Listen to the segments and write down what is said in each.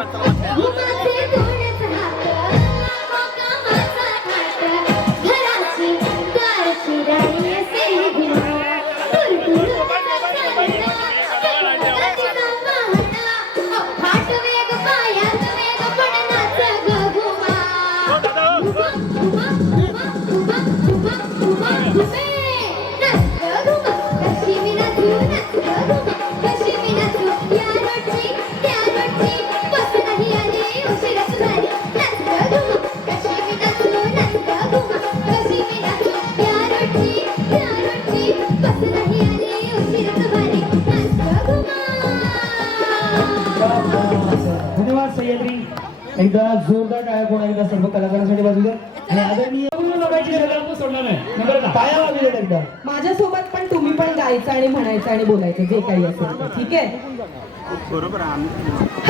with the आणि बोलायचं जे काही असेल ठीक आहे? हॅलो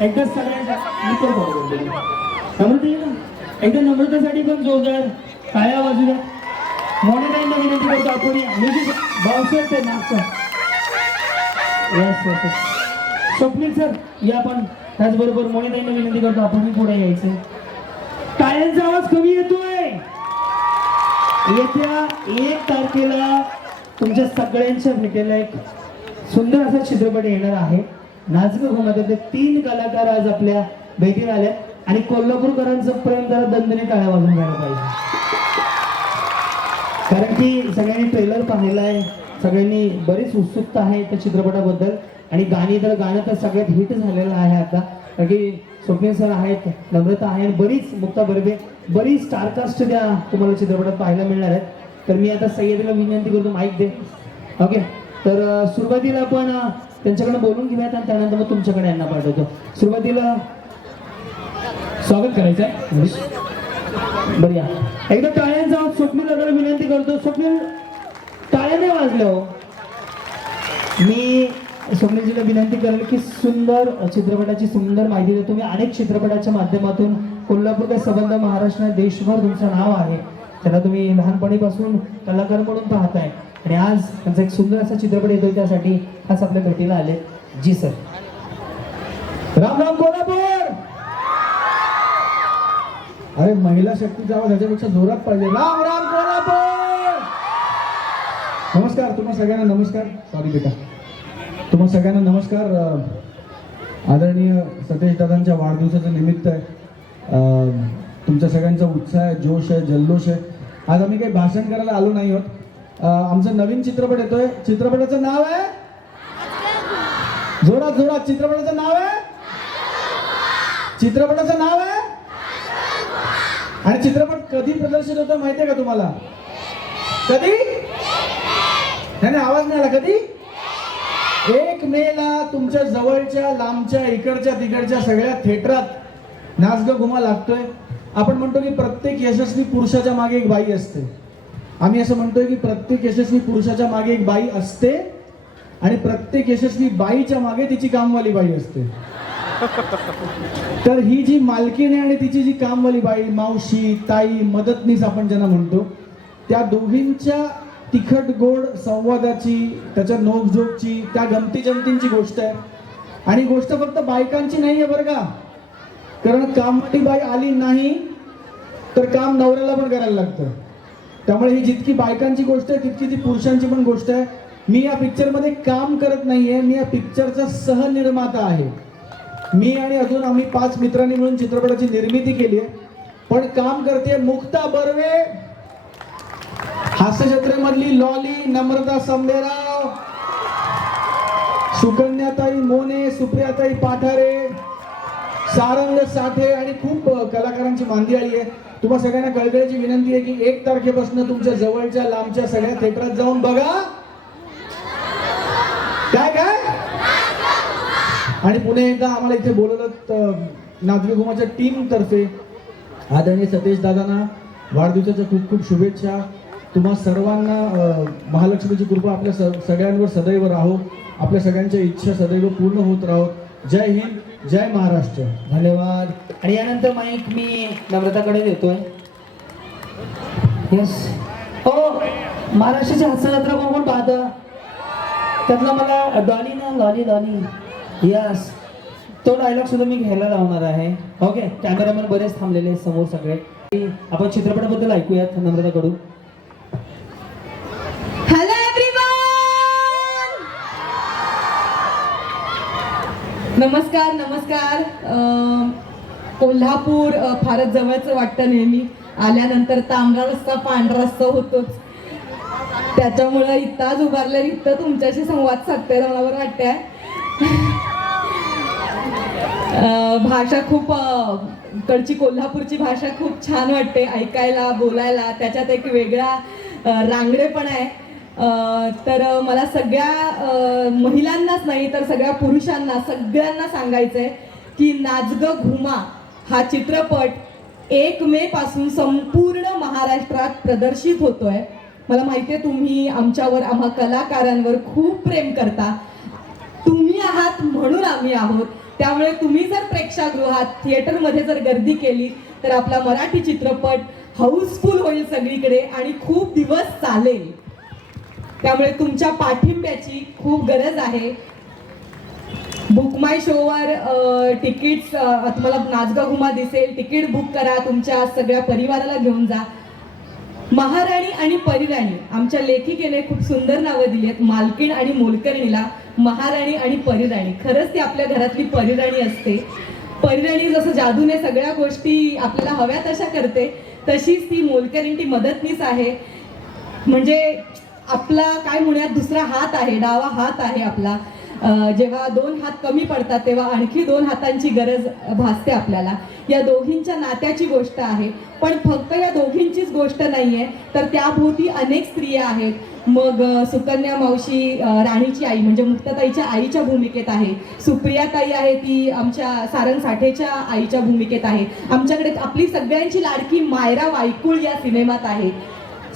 एकदा सगळ्यांचा मी पण follow ना एकदा नम्रतेसाठी पण जोरदार पाया वाजू द्या. मॉनिटाईन विनंती करतो आपण म्युझिक भावसर ते मागचं स्वप्नील सर या पण. त्याचबरोबर मॉनिटाईन विनंती करतो आपण. पुढे यायचं. टाळ्यांचा आवाज कमी येतोय. येत्या एक तारखेला तुमच्या सगळ्यांच्या भेटीला एक सुंदर असा चित्रपट येणार आहे. नाचगमध्ये तीन कलाकार आज आपल्या भेटीला आल्या आणि कोल्हापूरकरांचं प्रेम जरा दंदने टाळ्या वाजून जायला पाहिजे. कारण की सगळ्यांनी ट्रेलर पाहिलाय. सगळ्यांनी बरीच उत्सुकता आहे त्या चित्रपटाबद्दल. आणि गाणी तर गाणं तर सगळ्यात हिट झालेलं आहे आता. कारण की स्वप्नील सर आहेत नम्रता आहे आणि बरीच मुक्ता बर्बे बरीच स्टारकास्ट त्या तुम्हाला चित्रपटात पाहायला मिळणार आहेत. तर मी आता सह्याद्रीला विनंती करतो माहीत दे. ओके तर सुरुवातीला आपण त्यांच्याकडे बोलून घेऊयात आणि त्यानंतर मग तुमच्याकडे यांना पाठवतो. सुरुवातीला स्वागत करायचं आहे. बरं एकदा टाळ्यांचा स्वप्नील विनंती करतो. स्वप्नील टाळ्याने वाजलो हो. मी स्वप्नीलजीला विनंती करेल की सुंदर चित्रपटाची सुंदर माहिती देतो. तुम्ही अनेक चित्रपटाच्या माध्यमातून कोल्हापूरचा संबंध महाराष्ट्र देशभर तुमचं नाव आहे. त्याला तुम्ही लहानपणीपासून कलाकार म्हणून पाहताय. आणि आज त्यांचा एक सुंदर असा चित्रपट येतोय त्यासाठी आज आपल्या भेटीला आले. जी सर. राम राम कोल्हापूर! अरे महिला शक्तीचा आवाज ह्याच्यापेक्षा जोरात पाहिजे. राम राम कोल्हापूर! नमस्कार तुम्हाला सगळ्यांना नमस्कार. सॉरी बेटा. तुम्हा सगळ्यांना नमस्कार. आदरणीय सतेश दादांच्या वाढदिवसाचं निमित्त आहे तुमच्या सगळ्यांचा उत्साह आहे जोश आहे जल्लोष आहे. आज आम्ही काही भाषण करायला आलो नाही आहोत. आमचा आमचं नवीन चित्रपट येतोय. चित्रपटाचं नाव आहे? जोरात जोरात. चित्रपटाचं नाव आहे? चित्रपटाचं नाव आहे? आणि चित्रपट कधी प्रदर्शित होतो माहितीये का तुम्हाला? कधी? नाही नाही, आवाज नाही आला. कधी? एक मेला तुमच्या जवळच्या लांबच्या इकडच्या तिकडच्या सगळ्या थिएटरात नाचग घुमा लागतोय. आपण म्हणतो की प्रत्येक यशस्वी पुरुषाच्या मागे एक बाई असते. आम्ही असं म्हणतोय की प्रत्येक यशस्वी पुरुषाच्या मागे एक बाई असते आणि प्रत्येक यशस्वी बाईच्या मागे तिची कामवाली बाई असते. तर ही जी मालकीने आणि तिची जी कामवाली बाई मावशी ताई मदतनीस आपण ज्यांना म्हणतो त्या दोघींच्या तिखट गोड संवादाची त्याच्या नोकझोकची त्या गमती जमतींची गोष्ट आहे. आणि गोष्ट फक्त बायकांची नाही आहे बरं का. कारण कामवाली बाई आली नाही तर काम नवऱ्याला पण करायला लागतं. त्यामुळे ही जितकी बायकांची गोष्ट आहे तितकी ती पुरुषांची पण गोष्ट आहे. मी या पिक्चरमध्ये काम करत नाहीये मी या पिक्चरचा सहनिर्माता आहे. मी आणि अजून आम्ही पाच मित्रांनी मिळून चित्रपटाची निर्मिती केली आहे. पण काम करते मुक्ता बर्वे हास्यजत्रेमधली लॉली नम्रता संभेराव सुकन्याताई मोने सुप्रियाताई पाठारे सारंग साठे आणि खूप कलाकारांची मांदी आली आहे. तुम्हा सगळ्यांना कळकळीची विनंती आहे की एक तारखेपासून तुमच्या जवळच्या लांबच्या सगळ्या थिएटरात जाऊन बघा. काय काय? आणि पुणे एकदा आम्हाला इथे बोलवलं नागरी घुमाच्या टीम तर्फे. आदरणीय सतीश दादांना वाढदिवसाच्या खूप खूप शुभेच्छा. तुम्हा सर्वांना महालक्ष्मीची कृपा आपल्या स- सगळ्यांवर सदैव राहो. आपल्या सगळ्यांच्या इच्छा सदैव पूर्ण होत राहो. जय हिंद जय महाराष्ट्र. धन्यवाद. आणि यानंतर माईक मी नम्रताकडे देतोय. येस हो महाराष्ट्राची हास्यजत्रा कोण कोण पाहतं? त्यातला मला डॉली ना लॉली लॉली यस तो डायलॉग सुद्धा मी घ्यायला लावणार आहे. ओके कॅमेरामॅन बरेच थांबलेले आहेत समोर सगळे. आपण चित्रपटाबद्दल ऐकूयात नम्रताकडून. नमस्कार नमस्कार. कोल्हापूर फारच जवळचं वाटतं नेहमी. आल्यानंतर तांबडा रस्ता पांढरा रस्ता होतोच. त्याच्यामुळं इथं उभारल्या इथं तुमच्याशी संवाद साधते मला बरं वाटतंय. भाषा खूप कडची कोल्हापूरची भाषा खूप छान वाटते ऐकायला बोलायला. त्याच्यात एक वेगळा अं, रांगडेपण आहे. तर मला सगळ्या महिलांनाच नाही तर सगळ्या पुरुषांना सगळ्यांना सांगायचंय की नाचग घुमा हा चित्रपट एक मे पासून संपूर्ण महाराष्ट्रात प्रदर्शित होतोय. मला माहिती आहे तुम्ही आमच्यावर आम्हा कलाकारांवर खूप प्रेम करता. तुम्ही आहात म्हणून आम्ही आहोत. त्यामुळे तुम्ही जर प्रेक्षागृहात थिएटरमध्ये जर गर्दी केली तर आपला मराठी चित्रपट हाऊसफुल होईल सगळीकडे आणि खूप दिवस चालेल. त्यामुळे तुमच्या पाठिंब्याची खूप गरज आहे. बुक माय शोवर तिकीट्स तुम्हाला नाचगा घुमा दिसेल. तिकीट बुक करा तुमच्या सगळ्या परिवाराला घेऊन जा. महाराणी आणि परिराणी आमच्या लेखिकेने खूप सुंदर नावं दिली आहेत मालकीण आणि मोलकर्णीला. महाराणी आणि परिराणी खरंच ती आपल्या घरातली परिराणी असते. परिराणी जसं जादूने सगळ्या गोष्टी आपल्याला हव्या तशा करते तशीच ती मोलकर्णी ती मदतनीस आहे. म्हणजे आपला काय म्हणूयात दुसरा हात आहे डावा हात आहे आपला. जेव्हा दोन हात कमी पडतात तेव्हा आणखी दोन हातांची गरज भासते आपल्याला. या दोघींच्या नात्याची गोष्ट आहे. पण फक्त या दोघींचीच गोष्ट नाहीये तर त्याभोवती अनेक स्त्रिया आहेत. मग सुकन्या मावशी राणीची आई म्हणजे मुक्ताताईच्या आईच्या भूमिकेत आहे. सुप्रियाताई आहे ती आमच्या सारंग साठेच्या आईच्या भूमिकेत आहे. आमच्याकडे आपली सगळ्यांची लाडकी मायरा वायकुळ या सिनेमात आहे.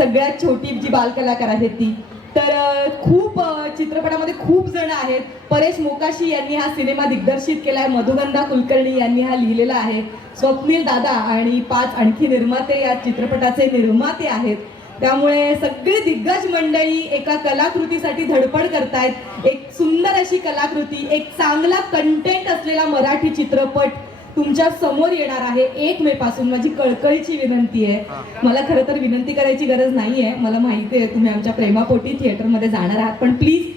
सगळ्यात छोटी जी बालकलाकार आहेत ती. तर खूप चित्रपटामध्ये खूप जण आहेत. परेश मोकाशी यांनी हा सिनेमा दिग्दर्शित केला आहे मधुगंधा कुलकर्णी यांनी हा लिहिलेला आहे. स्वप्नील दादा आणि पाच आणखी निर्माते या चित्रपटाचे निर्माते आहेत. त्यामुळे सगळी दिग्गज मंडळी एका कलाकृतीसाठी धडपड करतायत. एक सुंदर अशी कलाकृती एक चांगला कंटेंट असलेला मराठी चित्रपट तुमच्यासमोर येणार आहे एक मे पासून माझी कळकळीची विनंती आहे. मला खरं तर विनंती करायची गरज नाहीये. मला माहिती आहे तुम्ही आमच्या प्रेमापोटी थिएटरमध्ये जाणार आहात. पण प्लीज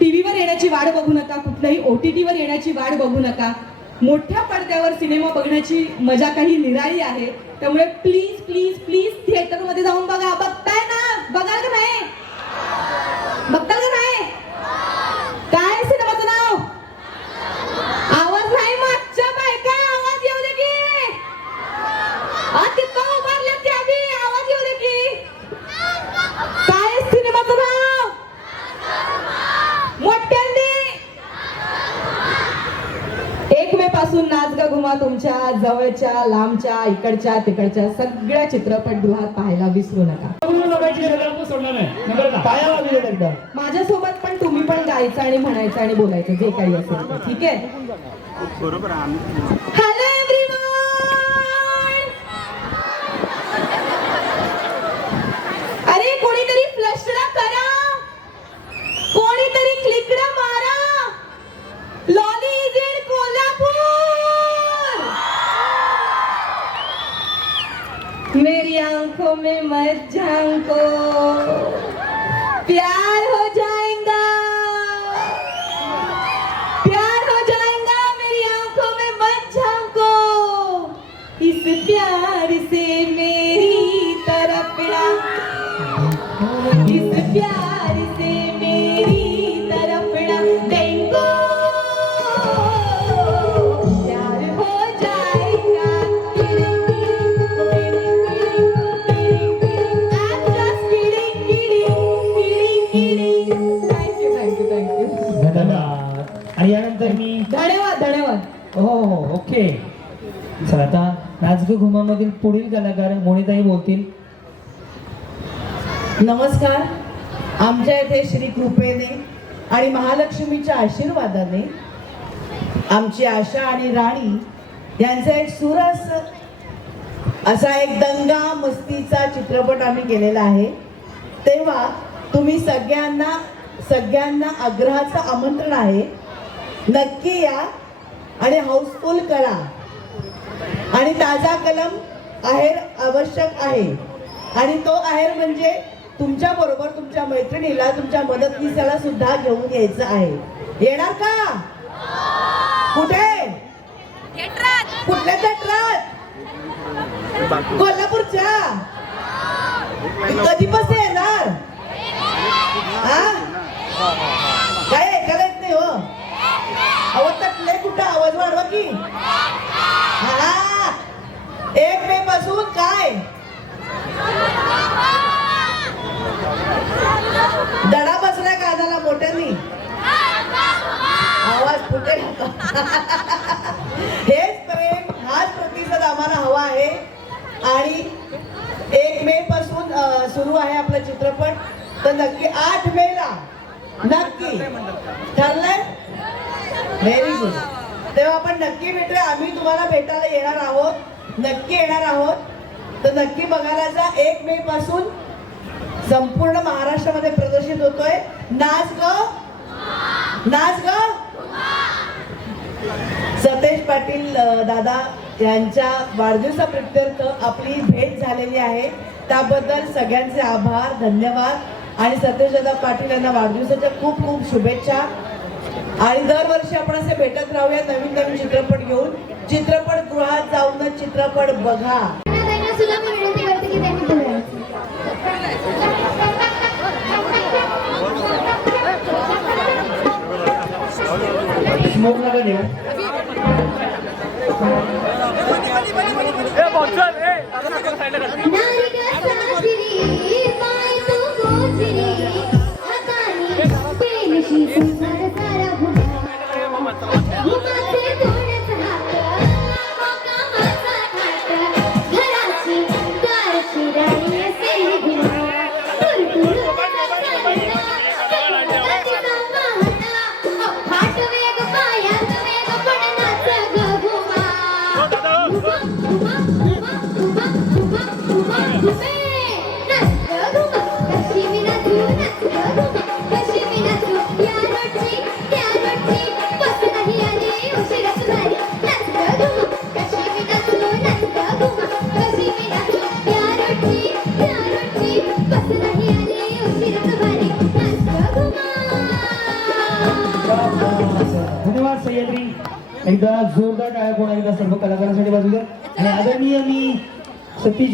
टीव्हीवर येण्याची वाट बघू नका कुठल्याही ओ टी टीवर येण्याची वाट बघू नका. मोठ्या पडद्यावर सिनेमा बघण्याची मजा काही निराळी आहे. त्यामुळे प्लीज प्लीज प्लीज थिएटरमध्ये जाऊन बघा. बघताय ना? बघाल का नाही बघताल का नाही काय आहे सिनेमाचं नाव आवाज नाही मागच्या बायका आवाज येऊ दे की आ, तिथं उभारल्यात त्या बी, आवाज येऊ दे की काय आहे सिनेमाचं नाव मोठ्यांनी घुमा तुमच्या जवळच्या लांबच्या इकडच्या तिकडच्या सगळ्या चित्रपटगृहात पाहायला विसरू नका. माझ्यासोबत पण तुम्ही पण गायचं आणि म्हणायचं आणि बोलायचं जे काही असेल ते. ठीक आहे? हॅलो! में मत झांको प्यार thank you. धन्यवाद. आणि यानंतर मी धन्यवाद धन्यवाद. हो हो ओके. चला आता नाचगं घुमामधील पुढील कलाकार मोनिताई बोलतील. नमस्कार. आमच्या इथे श्री कृपेने आणि महालक्ष्मीच्या आशीर्वादाने आमची आशा आणि राणी यांचा एक सुरस असा एक दंगा मस्तीचा चित्रपट आम्ही केलेला आहे. तेव्हा तुम्ही सगळ्यांना सगळ्यांना आग्रहाचं आमंत्रण आहे. नक्की या आणि हाऊसफुल करा. आणि ताजा कलम आहेर आवश्यक आहे. आणि तो आहेर म्हणजे तुमच्या बरोबर तुमच्या मैत्रिणीला तुमच्या मदतनीसाला सुद्धा घेऊन यायचं आहे. येणार का? कुठे? कुठल्या थेटरात कोल्हापूरच्या? कधीपासून येणार? हा काय ऐकायला येत नाही हो आवाज तटले कुठं आवाज वाढवा की हा एक मे पासून काय दडा बसला का झाला मोठ्यांनी आवाज फुटेल हेच प्रेम हाच प्रतिसाद आम्हाला हवा आहे आणि एक मे पासून अं, सुरू आहे आपला चित्रपट तर नक्की आठ मेला नक्की. ठरलंय? व्हेरी गुड तेव्हा आपण नक्की भेटूया. आम्ही तुम्हाला भेटायला येणार आहोत. नक्की येणार आहोत. तर नक्की बघायला जा. एक मे पासून संपूर्ण महाराष्ट्रामध्ये प्रदर्शित होतोय. नाच ग. नाच ग. सतेज पाटील दादा यांच्या वाढदिवसाप्रित्यर्थ आपली भेट झालेली आहे. त्याबद्दल सगळ्यांचे आभार. धन्यवाद. आणि सतेज दादा पाटील यांना वाढदिवसाच्या खूप खूप शुभेच्छा. आणि दरवर्षी आपण असे भेटत राहूया नवीन नवीन चित्रपट घेऊन. चित्रपट गृहात जाऊनच चित्रपट बघा. त्यांना सुद्धा मी विनंती करते की त्यांनी बोलायचं स्मोक नका देऊ.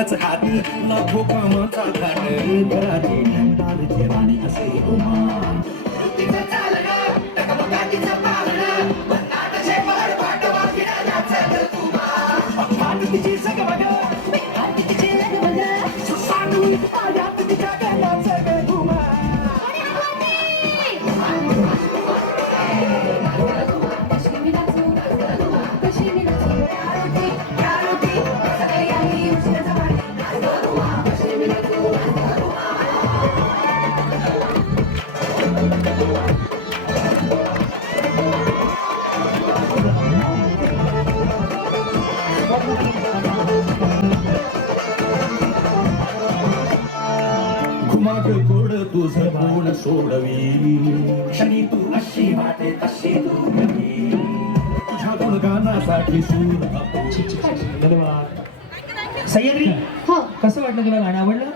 मनाच आधी लाखो कामाचा घाट घराची तारची राणी असे उमा सोडवी. क्षणी तू अशी वाटे तशी तू तुझ्या गुणगानासाठी सूर धन्यवाद. सह्याद्री हो. कसं वाटलं तुला गाणं? आवडलं?